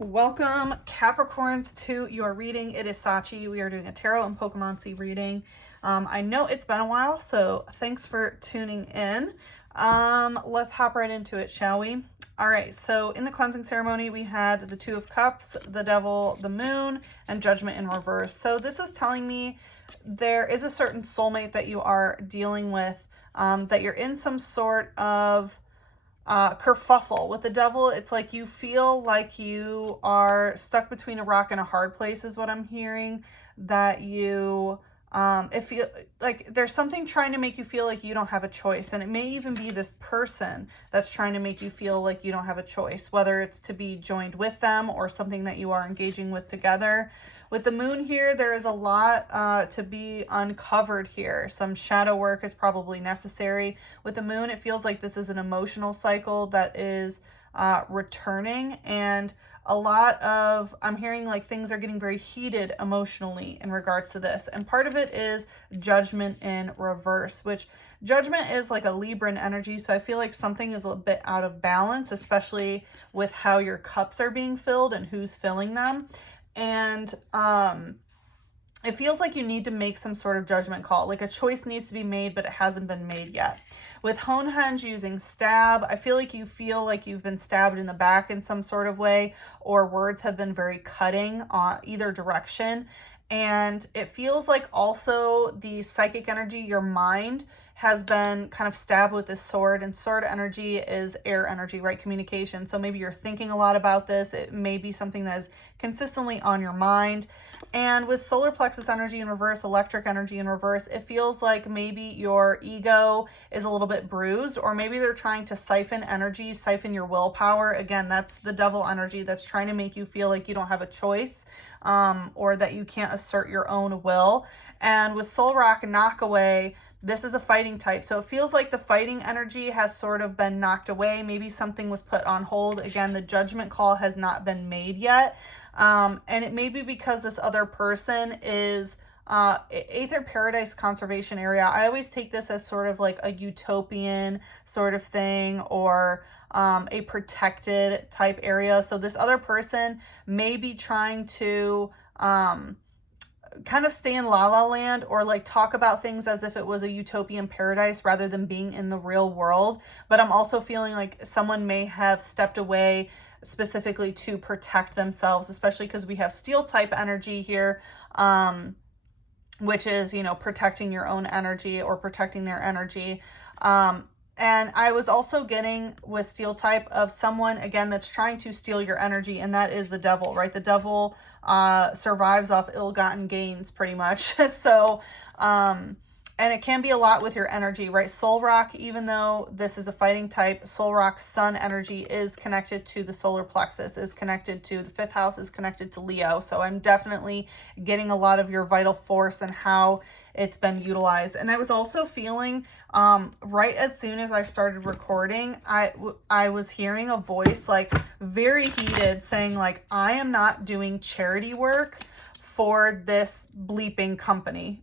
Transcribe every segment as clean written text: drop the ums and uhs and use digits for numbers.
Welcome, Capricorns, to your reading. It is Sachi. We are doing a tarot and Pokemon seed reading. I know it's been a while, so thanks for tuning in. Let's hop right into it, shall we? All right, so in the cleansing ceremony, we had the Two of Cups, the Devil, the Moon, and Judgment in reverse. So this is telling me there is a certain soulmate that you are dealing with, that you're in some sort of kerfuffle. With the Devil, it's like you feel like you are stuck between a rock and a hard place is what I'm hearing. That you it feel like there's something trying to make you feel like you don't have a choice, and it may even be this person that's trying to make you feel like you don't have a choice, whether it's to be joined with them or something that you are engaging with together. With the Moon here, there is a lot to be uncovered here. Some shadow work is probably necessary. With the Moon, it feels like this is an emotional cycle that is returning, and a lot of, I'm hearing like things are getting very heated emotionally in regards to this. And part of it is Judgment in reverse, which Judgment is like a Libran energy. So I feel like something is a bit out of balance, especially with how your cups are being filled and who's filling them. And it feels like you need to make some sort of judgment call. Like a choice needs to be made, but it hasn't been made yet. With Honehenge using stab, I feel like you've been stabbed in the back in some sort of way, or words have been very cutting on either direction. And it feels like also the psychic energy, your mind, has been kind of stabbed with this sword, and sword energy is air energy, right? Communication. So maybe you're thinking a lot about this. It may be something that is consistently on your mind. And with solar plexus energy in reverse, electric energy in reverse, it feels like maybe your ego is a little bit bruised, or maybe they're trying to siphon energy, siphon your willpower. Again, that's the Devil energy that's trying to make you feel like you don't have a choice, or that you can't assert your own will. And with Soul Rock Knockaway, this is a fighting type. So it feels like the fighting energy has sort of been knocked away. Maybe something was put on hold. Again, the judgment call has not been made yet. And it may be because this other person is Aether Paradise Conservation Area. I always take this as sort of like a utopian sort of thing, or a protected type area. So this other person may be trying to kind of stay in La La Land, or like talk about things as if it was a utopian paradise rather than being in the real world. But I'm also feeling like someone may have stepped away specifically to protect themselves, especially because we have steel type energy here, which is, you know, protecting your own energy or protecting their energy. And I was also getting with steel type of someone, again, that's trying to steal your energy, and that is the Devil, right? The Devil survives off ill-gotten gains pretty much. So, and it can be a lot with your energy, right? Soul Rock, even though this is a fighting type, Soul Rock Sun energy is connected to the solar plexus, is connected to the 5th house, is connected to Leo. So I'm definitely getting a lot of your vital force and how it's been utilized. And I was also feeling, right as soon as I started recording, I was hearing a voice like very heated saying like, I am not doing charity work for this bleeping company.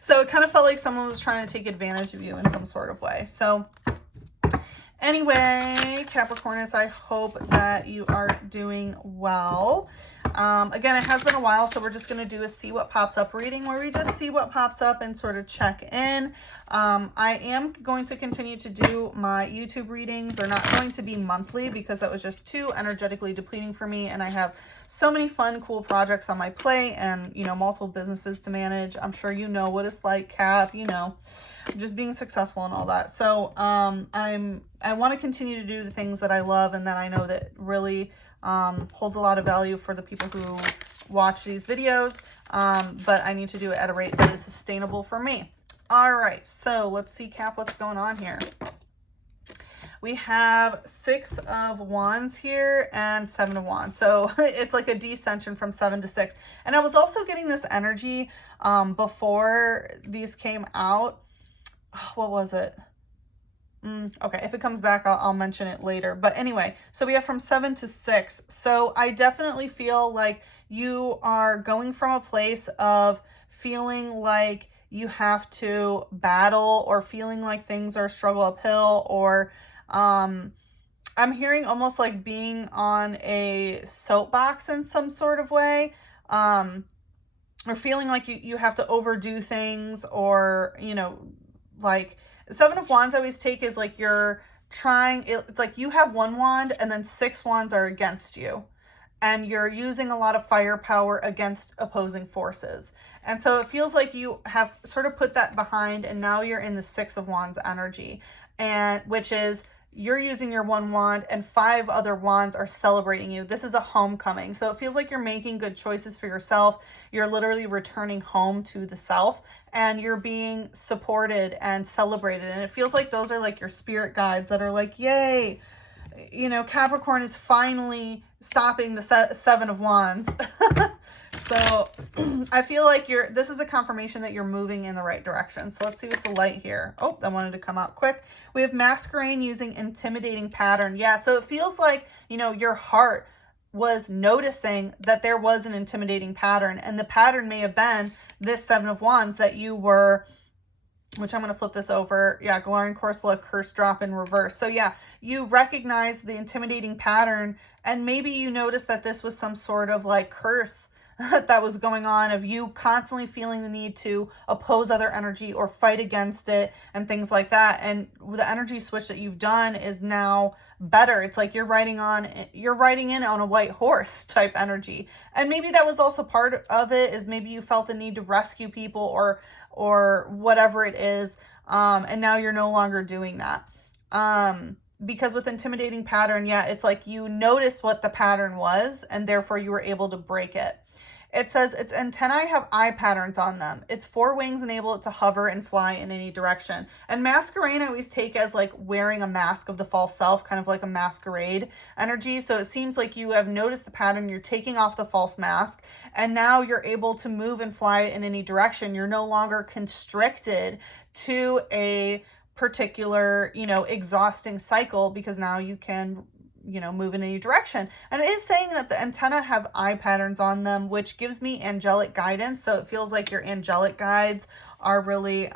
So it kind of felt like someone was trying to take advantage of you in some sort of way. So anyway, Capricornus, I hope that you are doing well. Again, it has been a while, so we're just going to do a see what pops up reading, where we just see what pops up and sort of check in. I am going to continue to do my YouTube readings. They're not going to be monthly because that was just too energetically depleting for me, and I have so many fun, cool projects on my plate, and, you know, multiple businesses to manage. I'm sure you know what it's like, Cap, you know, just being successful and all that. So I want to continue to do the things that I love and that I know that really holds a lot of value for the people who watch these videos, but I need to do it at a rate that is sustainable for me. All right, so let's see, Cap, what's going on here. We have 6 of Wands here and 7 of Wands. So it's like a descension from 7 to 6. And I was also getting this energy before these came out. What was it? Okay, if it comes back, I'll mention it later. But anyway, so we have from 7 to 6. So I definitely feel like you are going from a place of feeling like you have to battle, or feeling like things are struggle uphill, or I'm hearing almost like being on a soapbox in some sort of way, or feeling like you have to overdo things, or, you know, like Seven of Wands I always take is like you're trying, it's like you have one wand and then 6 wands are against you. And you're using a lot of firepower against opposing forces. And so it feels like you have sort of put that behind, and now you're in the 6 of Wands energy, and which is you're using your one wand and 5 other wands are celebrating you. This is a homecoming. So it feels like you're making good choices for yourself. You're literally returning home to the self, and you're being supported and celebrated. And it feels like those are like your spirit guides that are like, yay, you know, Capricorn is finally stopping the 7 of Wands. So I feel like this is a confirmation that you're moving in the right direction. So let's see what's the light here. Oh, that wanted to come out quick. We have masquerade using intimidating pattern. Yeah, so it feels like, you know, your heart was noticing that there was an intimidating pattern, and the pattern may have been this 7 of Wands that you were, which I'm going to flip this over. Yeah, Galarian Corsola, curse drop in reverse. So yeah, you recognize the intimidating pattern, and maybe you noticed that this was some sort of like curse that was going on, of you constantly feeling the need to oppose other energy or fight against it and things like that. And the energy switch that you've done is now better. It's like you're riding in on a white horse type energy. And maybe that was also part of it, is maybe you felt the need to rescue people or whatever it is. And now you're no longer doing that. Because with intimidating pattern, yeah, it's like you noticed what the pattern was, and therefore you were able to break it. It says its antennae have eye patterns on them. Its 4 wings enable it to hover and fly in any direction. And masquerade I always take as like wearing a mask of the false self, kind of like a masquerade energy. So it seems like you have noticed the pattern, you're taking off the false mask, and now you're able to move and fly in any direction. You're no longer constricted to a particular, you know, exhausting cycle, because now you can, you know, move in any direction. And it is saying that the antenna have eye patterns on them, which gives me angelic guidance. So it feels like your angelic guides are really,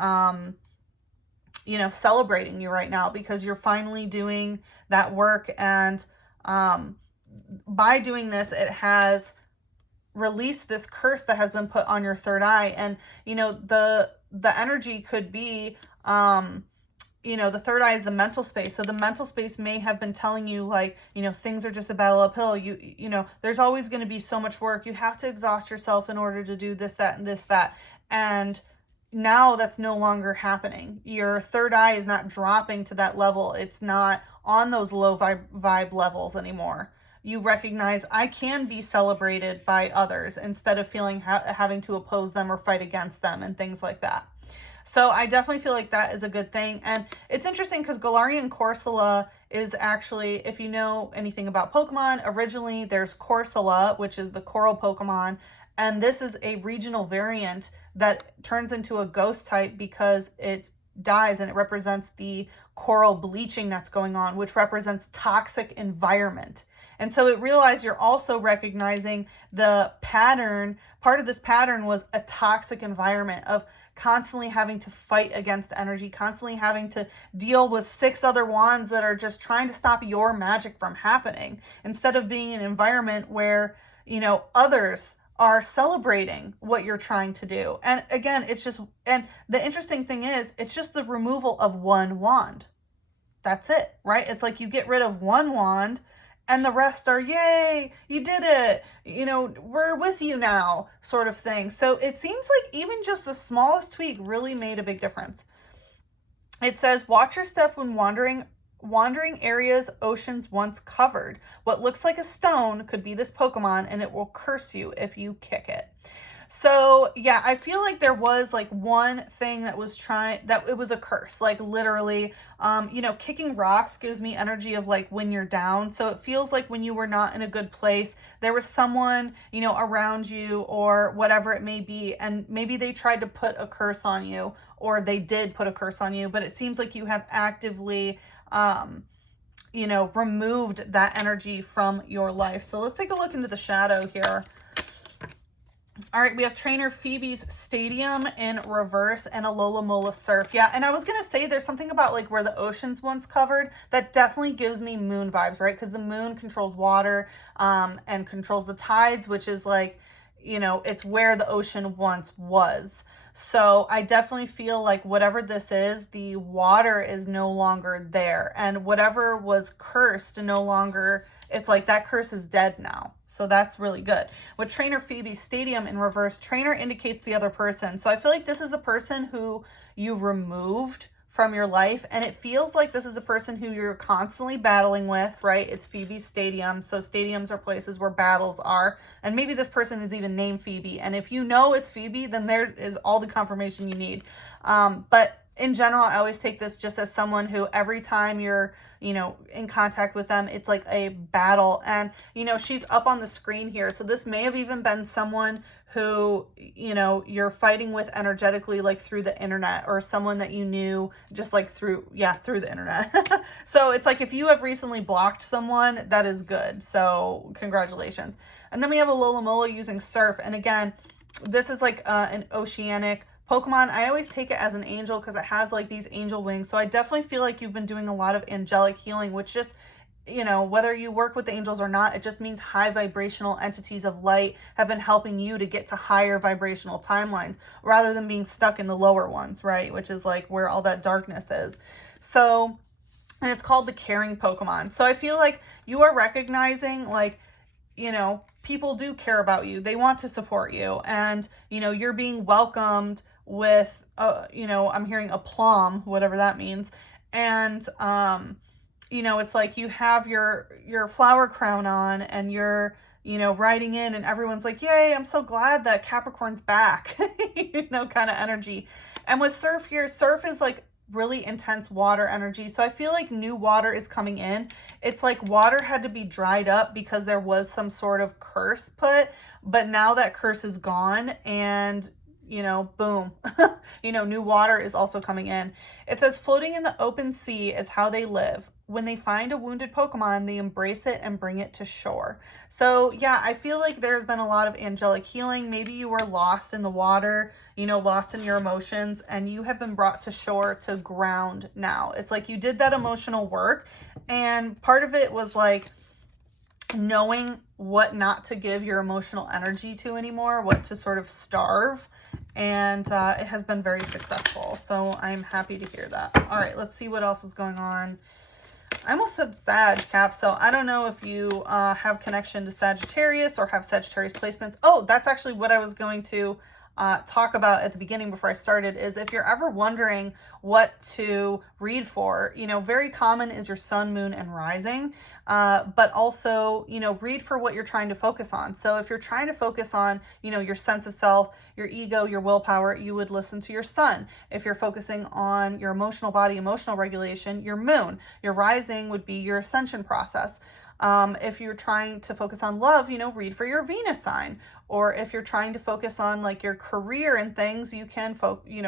you know, celebrating you right now, because you're finally doing that work. And by doing this, it has released this curse that has been put on your third eye. And, you know, the energy could be, you know, the third eye is the mental space. So the mental space may have been telling you like, you know, things are just a battle uphill. You know, there's always going to be so much work. You have to exhaust yourself in order to do this, that, and this, that. And now that's no longer happening. Your third eye is not dropping to that level. It's not on those low vibe levels anymore. You recognize I can be celebrated by others instead of feeling having to oppose them or fight against them and things like that. So I definitely feel like that is a good thing. And it's interesting because Galarian Corsola is actually, if you know anything about Pokemon, originally there's Corsola, which is the coral Pokemon. And this is a regional variant that turns into a ghost type because it dies, and it represents the coral bleaching that's going on, which represents toxic environment. And so it realized you're also recognizing the pattern. Part of this pattern was a toxic environment of constantly having to fight against energy, constantly having to deal with 6 other wands that are just trying to stop your magic from happening, instead of being an environment where, you know, others are celebrating what you're trying to do. And again, it's just, and the interesting thing is, it's just the removal of one wand. That's it, right? It's like you get rid of one wand, and the rest are, yay, you did it, you know, we're with you now, sort of thing. So it seems like even just the smallest tweak really made a big difference. It says, watch your step when wandering areas oceans once covered. What looks like a stone could be this Pokemon, and it will curse you if you kick it. So yeah, I feel like there was like one thing that was that it was a curse, like literally, you know, kicking rocks gives me energy of like when you're down. So it feels like when you were not in a good place, there was someone, you know, around you or whatever it may be. And maybe they tried to put a curse on you, or they did put a curse on you, but it seems like you have actively, you know, removed that energy from your life. So let's take a look into the shadow here. All right, we have Trainer Phoebe's Stadium in reverse and a Lola Mola Surf. Yeah, and I was going to say there's something about like where the ocean's once covered that definitely gives me moon vibes, right? Because the moon controls water and controls the tides, which is like, you know, it's where the ocean once was. So I definitely feel like whatever this is, the water is no longer there. And whatever was cursed no longer, it's like that curse is dead now. So that's really good. With Trainer Phoebe's Stadium in reverse, Trainer indicates the other person. So I feel like this is the person who you removed from your life, and it feels like this is a person who you're constantly battling with, right? It's Phoebe's Stadium, so stadiums are places where battles are, and maybe this person is even named Phoebe, and if you know it's Phoebe, then there is all the confirmation you need. But in general, I always take this just as someone who every time you're, you know, in contact with them, it's like a battle. And, you know, she's up on the screen here. So this may have even been someone who, you know, you're fighting with energetically, like through the internet, or someone that you knew just like through the internet. So it's like if you have recently blocked someone, that is good. So congratulations. And then we have a Lola Mola using surf. And again, this is like an oceanic Pokemon. I always take it as an angel because it has like these angel wings. So I definitely feel like you've been doing a lot of angelic healing, which just, you know, whether you work with the angels or not, it just means high vibrational entities of light have been helping you to get to higher vibrational timelines rather than being stuck in the lower ones, right? Which is like where all that darkness is. So, and it's called the Caring Pokemon. So I feel like you are recognizing, like, you know, people do care about you. They want to support you. And, you know, you're being welcomed with, you know, I'm hearing aplomb, whatever that means. And, you know, it's like you have your flower crown on and you're, you know, riding in and everyone's like, yay, I'm so glad that Capricorn's back, you know, kind of energy. And with surf here, surf is like really intense water energy. So I feel like new water is coming in. It's like water had to be dried up because there was some sort of curse put, but now that curse is gone and, you know, boom, you know, new water is also coming in. It says floating in the open sea is how they live. When they find a wounded Pokemon, they embrace it and bring it to shore. So yeah, I feel like there's been a lot of angelic healing. Maybe you were lost in the water, you know, lost in your emotions, and you have been brought to shore to ground now. It's like you did that emotional work, and part of it was like knowing what not to give your emotional energy to anymore, what to sort of starve. And it has been very successful. So I'm happy to hear that. All right, let's see what else is going on. I almost said Sag, Cap, so I don't know if you have connection to Sagittarius or have Sagittarius placements. Oh, that's actually what I was going to talk about at the beginning before I started, is if you're ever wondering what to read for, you know, very common is your sun, moon, and rising, but also, you know, read for what you're trying to focus on. So if you're trying to focus on, you know, your sense of self, your ego, your willpower, you would listen to your sun. If you're focusing on your emotional body, emotional regulation, your moon. Your rising would be your ascension process. If you're trying to focus on love, you know, read for your Venus sign. Or if you're trying to focus on like your career and things, you can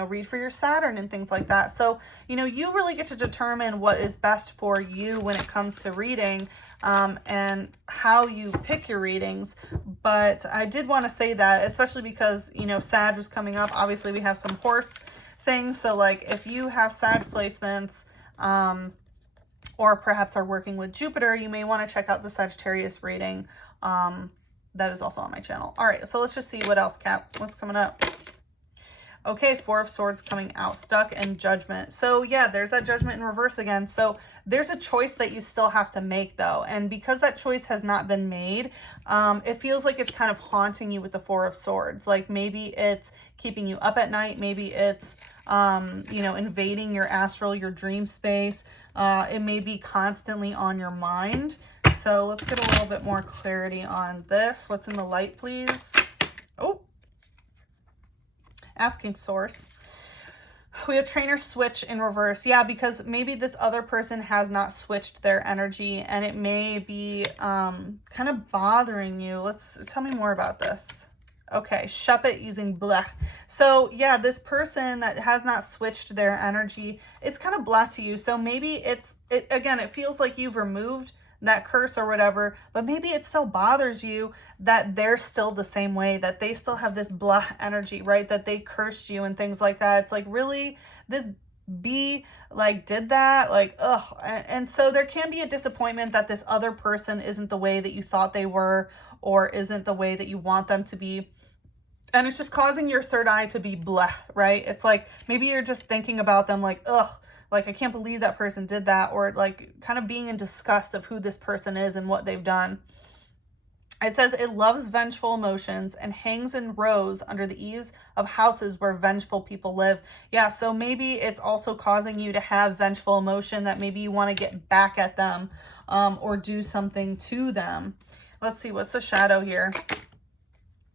read for your Saturn and things like that. So, you know, you really get to determine what is best for you when it comes to reading, and how you pick your readings. But I did want to say that, especially because, you know, Sag was coming up. Obviously, we have some horse things. So like if you have Sag placements, or perhaps are working with Jupiter, you may want to check out the Sagittarius reading. That is also on my channel. All right, so let's just see what else, Cap. What's coming up? Okay, Four of Swords coming out, Stuck and Judgment. So yeah, there's that Judgment in reverse again. So there's a choice that you still have to make though. And because that choice has not been made, it feels like it's kind of haunting you with the Four of Swords. Like maybe it's keeping you up at night. Maybe it's, you know, invading your astral, your dream space. It may be constantly on your mind. So let's get a little bit more clarity on this. What's in the light, please? Oh, asking source. We have Trainer Switch in reverse. Yeah, because maybe this other person has not switched their energy and it may be kind of bothering you. Tell me more about this. Okay, shop it using blah. So yeah, this person that has not switched their energy, it's kind of blah to you. So maybe again, it feels like you've removed that curse or whatever, but maybe it still bothers you that they're still the same way, that they still have this blah energy, right? That they cursed you and things like that. It's like, really, this B like did that? Like, ugh. And so there can be a disappointment that this other person isn't the way that you thought they were, or isn't the way that you want them to be. And it's just causing your third eye to be blah, right? It's like, maybe you're just thinking about them like, ugh, like, I can't believe that person did that, or like kind of being in disgust of who this person is and what they've done. It says it loves vengeful emotions and hangs in rows under the eaves of houses where vengeful people live. Yeah, so maybe it's also causing you to have vengeful emotion, that maybe you want to get back at them, or do something to them. Let's see, what's the shadow here?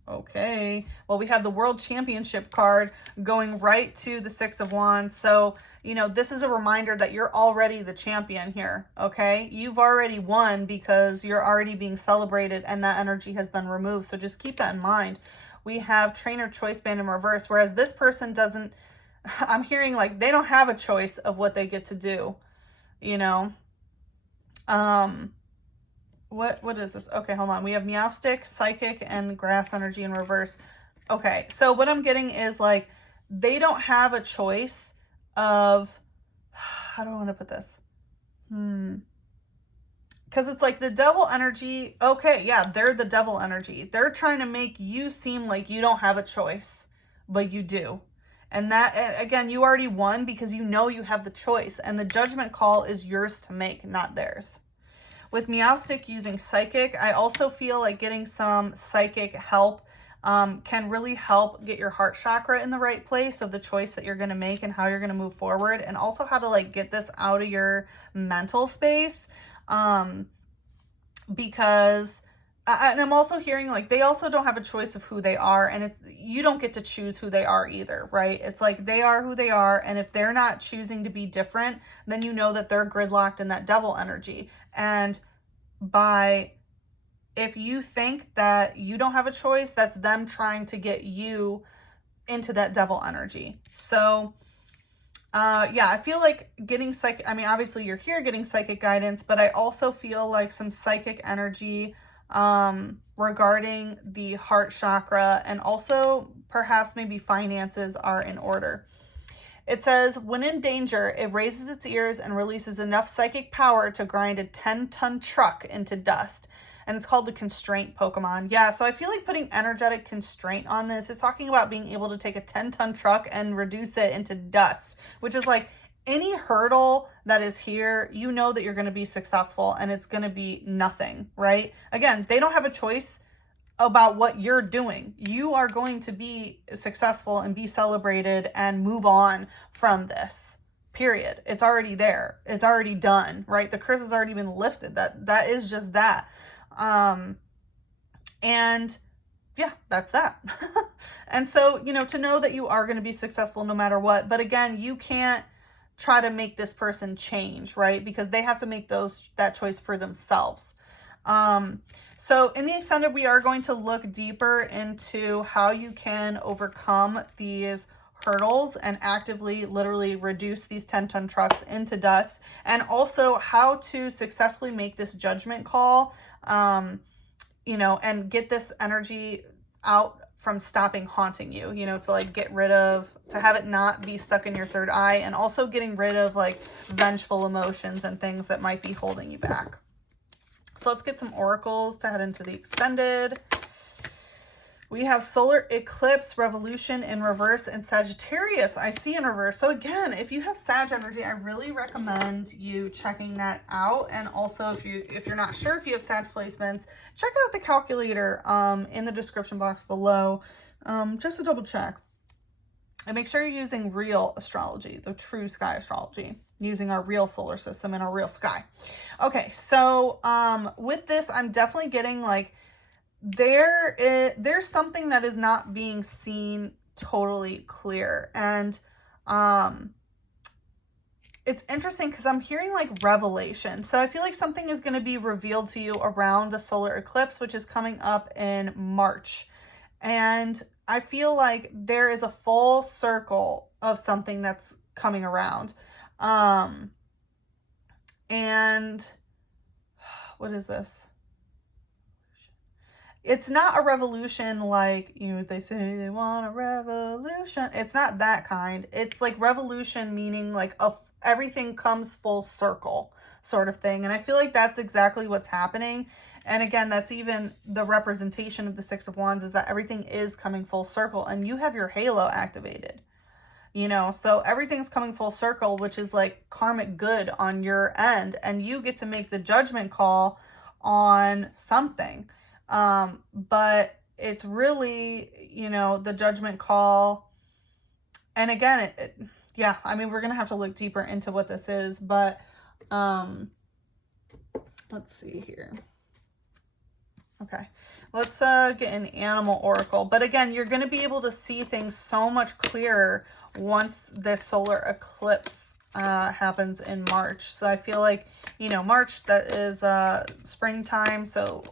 Okay, well, we have the World Championship card going right to the Six of Wands. So, you know, this is a reminder that you're already the champion here, okay? You've already won because you're already being celebrated and that energy has been removed. So just keep that in mind. We have Trainer Choice Band in reverse, whereas this person doesn't, I'm hearing like they don't have a choice of what they get to do, you know? What is this? Okay, hold on. We have Meowstic, Psychic, and Grass Energy in reverse. Okay, so what I'm getting is like they don't have a choice of, how do I want to put this? Because it's like the devil energy. Okay, yeah, they're the devil energy. They're trying to make you seem like you don't have a choice, but you do. And that, again, you already won because you know you have the choice. And the judgment call is yours to make, not theirs. With Meowstic using Psychic, I also feel like getting some psychic help can really help get your heart chakra in the right place of the choice that you're going to make and how you're going to move forward, and also how to like get this out of your mental space, because and I'm also hearing like they also don't have a choice of who they are, and it's, you don't get to choose who they are either, right? It's like they are who they are, and if they're not choosing to be different, then you know that they're gridlocked in that devil energy. And if you think that you don't have a choice, that's them trying to get you into that devil energy. So yeah, I feel like getting psychic, I mean, obviously you're here getting psychic guidance, but I also feel like some psychic energy regarding the heart chakra, and also perhaps maybe finances are in order. It says, when in danger, it raises its ears and releases enough psychic power to grind a 10-ton truck into dust. And it's called the Constraint Pokemon. Yeah, so I feel like putting energetic constraint on this is talking about being able to take a 10-ton truck and reduce it into dust, which is like any hurdle that is here, you know that you're going to be successful and it's going to be nothing, right? Again, they don't have a choice about what you're doing. You are going to be successful and be celebrated and move on from this, period. It's already there. It's already done, right? The curse has already been lifted. That is just that. And yeah, that's that. And so, you know, to know that you are going to be successful no matter what, but again, you can't try to make this person change, right? Because they have to make that choice for themselves. So in the extended, we are going to look deeper into how you can overcome these hurdles and actively literally reduce these 10-ton trucks into dust, and also how to successfully make this judgment call, you know, and get this energy out from stopping haunting you, you know, to like get rid of, to have it not be stuck in your third eye, and also getting rid of like vengeful emotions and things that might be holding you back. So let's get some oracles to head into the extended. We have Solar Eclipse Revolution in reverse, and Sagittarius I see in reverse. So again, if you have Sag energy, I really recommend you checking that out. And also if you're not sure if you have Sag placements, check out the calculator in the description box below, just to double check. And make sure you're using real astrology, the true sky astrology, using our real solar system and our real sky. Okay, so with this, I'm definitely getting like there's something that is not being seen totally clear. And it's interesting because I'm hearing like revelation. So I feel like something is going to be revealed to you around the solar eclipse, which is coming up in March. And I feel like there is a full circle of something that's coming around. And what is this? It's not a revolution like, you know, they say they want a revolution. It's not that kind. It's like revolution meaning like everything comes full circle sort of thing. And I feel like that's exactly what's happening. And again, that's even the representation of the Six of Wands, is that everything is coming full circle and you have your halo activated. You know, so everything's coming full circle, which is like karmic good on your end, and you get to make the judgment call on something. But it's really, you know, the judgment call. And again, yeah, I mean, we're going to have to look deeper into what this is, but, let's see here. Okay, let's get an animal oracle. But again, you're going to be able to see things so much clearer once this solar eclipse happens in March. So I feel like, you know, March, that is springtime, so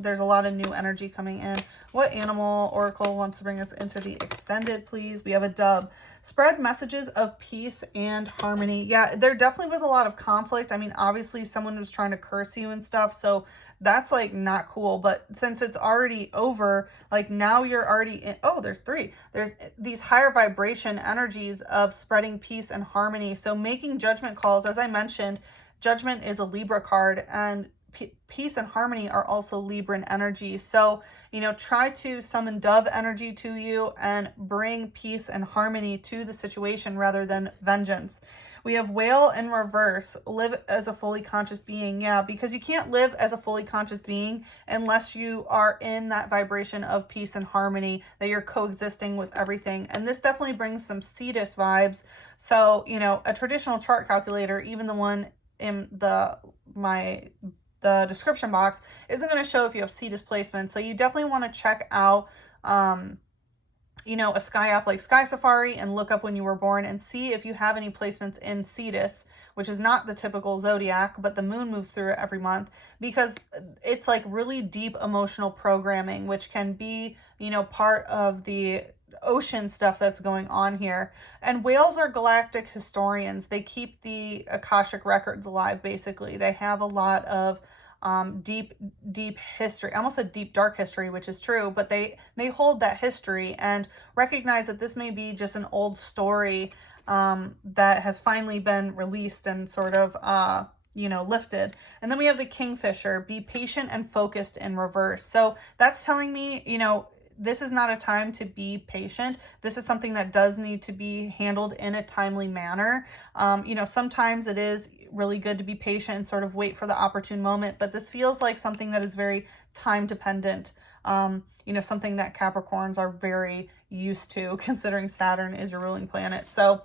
there's a lot of new energy coming in. What animal oracle wants to bring us into the extended, please? We have a dove. Spread messages of peace and harmony. Yeah, there definitely was a lot of conflict. I mean, obviously someone was trying to curse you and stuff, so that's like not cool. But since it's already over, like now you're already in, oh, there's three. There's these higher vibration energies of spreading peace and harmony. So making judgment calls, as I mentioned, judgment is a Libra card, and peace and harmony are also Libran energy. So, you know, try to summon dove energy to you and bring peace and harmony to the situation rather than vengeance. We have whale in reverse. Live as a fully conscious being. Yeah, because you can't live as a fully conscious being unless you are in that vibration of peace and harmony, that you're coexisting with everything. And this definitely brings some Cetus vibes. So, you know, a traditional chart calculator, even the one in the description box, isn't going to show if you have Cetus placement. So you definitely want to check out, you know, a sky app like Sky Safari and look up when you were born and see if you have any placements in Cetus, which is not the typical zodiac, but the moon moves through it every month, because it's like really deep emotional programming, which can be, you know, part of the ocean stuff that's going on here. And whales are galactic historians. They keep the Akashic records alive, basically. They have a lot of deep history. I almost said deep dark history, which is true, but they hold that history and recognize that this may be just an old story that has finally been released and sort of you know, lifted. And then we have the Kingfisher. Be patient and focused in reverse. So that's telling me, you know, this is not a time to be patient. This is something that does need to be handled in a timely manner. You know, sometimes it is really good to be patient and sort of wait for the opportune moment, but this feels like something that is very time dependent. You know, something that Capricorns are very used to, considering Saturn is your ruling planet. So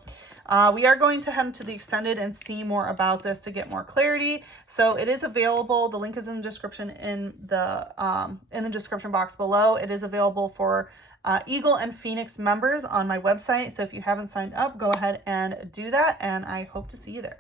we are going to head into the extended and see more about this to get more clarity. So it is available. The link is in the description in the description box below. It is available for Eagle and Phoenix members on my website. So if you haven't signed up, go ahead and do that. And I hope to see you there.